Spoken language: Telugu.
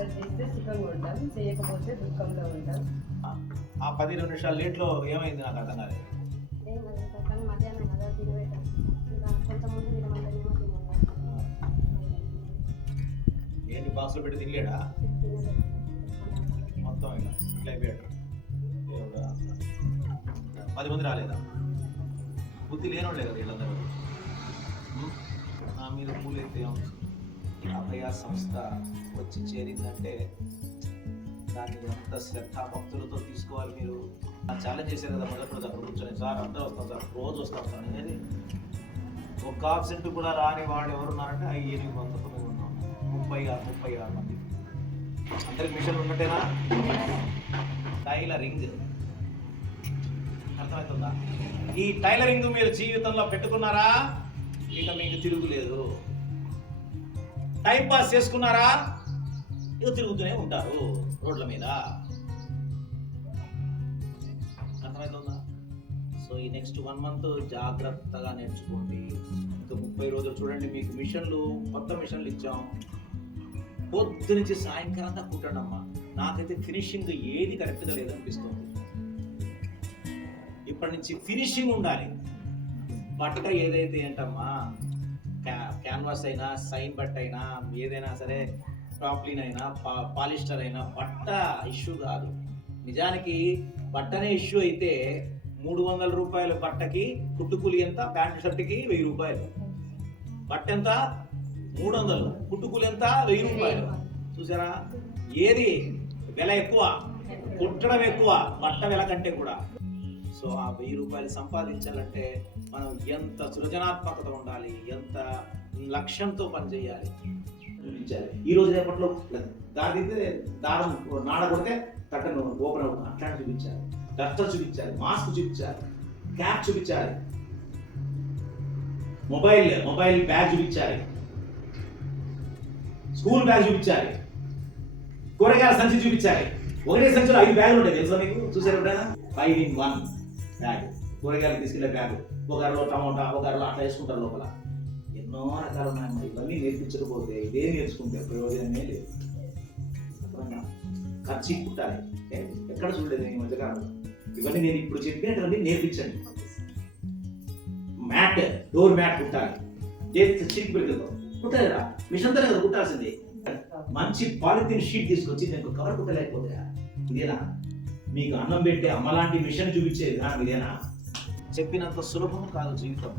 సేవలు చేస్తే సుఖంగా ఉంటాం, చేయకపోతే దుఃఖంలో ఉంటాం. ఆ 12 నిమిషాలు లేట్లో ఏమైంది నాకు అర్థం కాలేదు. కానీ మధ్యాహ్నం కదా తినబెట్టాం, ఇంకా కొంతమంది తినమంటేనేమో తినాలి. ఏంటి బాక్స్లో పెట్టి తినలేడా మొత్తం ఇలా ఇట్లా అయిపోయాడు. దేవుడా 10 మంది రాలేదా? బుద్ధి లేనోళ్ళే కదా వీళ్ళందరూ. నా మీద పూలైతే అభయ సంస్థ వచ్చి చేరిందంటే దాన్ని ఎంత శ్రద్ధాభక్తులతో తీసుకోవాలి. మీరు ఛాలెంజ్ చేశారు కదా మొదటి రోజు అక్కడ కూర్చొని, సార్ అందరూ వస్తాం సార్, రోజు వస్తాం సార్ అనేది. ఒక్క ఆబ్సెంట్ కూడా రాని వాడు ఎవరున్నారంటే 800 ఉన్నాం, 36 మంది. అందరికి మిషన్ ఉన్నట్టేనా? టైలరింగ్ అర్థమవుతుందా? ఈ టైలరింగ్ మీరు జీవితంలో పెట్టుకున్నారా, ఇక మీకు తిరుగులేదు. టైం పాస్ చేసుకున్నారా, ఇక తిరుగుతూనే ఉంటారు రోడ్ల మీద. అర్థమవుతుందా? సో ఈ నెక్స్ట్ 1 మంత్ జాగ్రత్తగా నేర్చుకోండి. ఇంకా 30 రోజులు చూడండి, మీకు మిషన్లు, కొత్త మిషన్లు ఇచ్చాం. పొద్దు నుంచి సాయంకాలం దాకా కూర్చోండమ్మా. నాకైతే ఫినిషింగ్ ఏది కరెక్ట్గా లేదనిపిస్తుంది. ఇప్పటి నుంచి ఫినిషింగ్ ఉండాలి. బట్ట ఏదైతే ఏంటమ్మా, క్యాన్వాస్ అయినా, సైన్ బట్ట అయినా, ఏదైనా సరే, టాప్లిన్ అయినా, పాలిస్టర్ అయినా, బట్ట ఇష్యూ కాదు. నిజానికి బట్టనే ఇష్యూ అయితే 300 రూపాయల బట్టకి కుట్టుకూలి ఎంత? ప్యాంటు షర్ట్కి 1000 రూపాయలు. బట్ట ఎంత? 300. కుట్టుకూలి ఎంత? 1000 రూపాయలు. చూసారా, ఏది వెల ఎక్కువ? కుట్టడం ఎక్కువ బట్ట వెల కంటే కూడా. సో ఆ 1000 రూపాయలు సంపాదించాలంటే మనం ఎంత సృజనాత్మకత ఉండాలి, ఎంత లక్ష్యంతో పనిచేయాలి చూపించాలి. ఈ రోజు రేపట్లో దారం నాడ కొడితే కట్టను ఓపెన్ అవుతుంది, అట్లాంటి చూపించాలి. డస్టర్ చూపించాలి, మాస్క్ చూపించాలి, క్యాప్ చూపించాలి, మొబైల్ బ్యాగ్ చూపించాలి, స్కూల్ బ్యాగ్ చూపించాలి, కూరగాయల సంచి చూపించాలి. ఒకటే సంచిలో 5 బ్యాగులు ఉంటాయి తెలుసా మీకు? చూసారు ఎప్పుడైనా? 5 in 1 బ్యాగ్. కూరగాయలు తీసుకెళ్లే బ్యాగ్, ఒక అరలో టమోటా, ఒక అరలో అట్లా వేసుకుంటారు లోపల. ఎన్నో రకాలు ఉన్నాయి. ఇవన్నీ నేర్పించకపోతే ఇదే నేర్చుకుంటే ప్రయోజనమే లేదు. ఖర్చు కుట్టాలి, ఎక్కడ చూడలేదు నేను మధ్యకాలంలో. ఇవన్నీ నేను ఇప్పుడు చెప్పినటువంటి నేర్పించండి. మ్యాట్, డోర్ మ్యాట్ కుట్టాలి, చిక్ పెట్టుకో కుట్టారా, మిషన్తోనే కదా కుట్టాల్సింది. మంచి పాలిథిన్ షీట్ తీసుకొచ్చి నేను కవర్ కుట్టలేకపోతే ఇదేనా? మీకు అన్నం పెట్టే అమ్మలాంటి మిషన్ చూపించే విధానం ఇదేనా? చెప్పినంత సులభం కాదు జీవితం.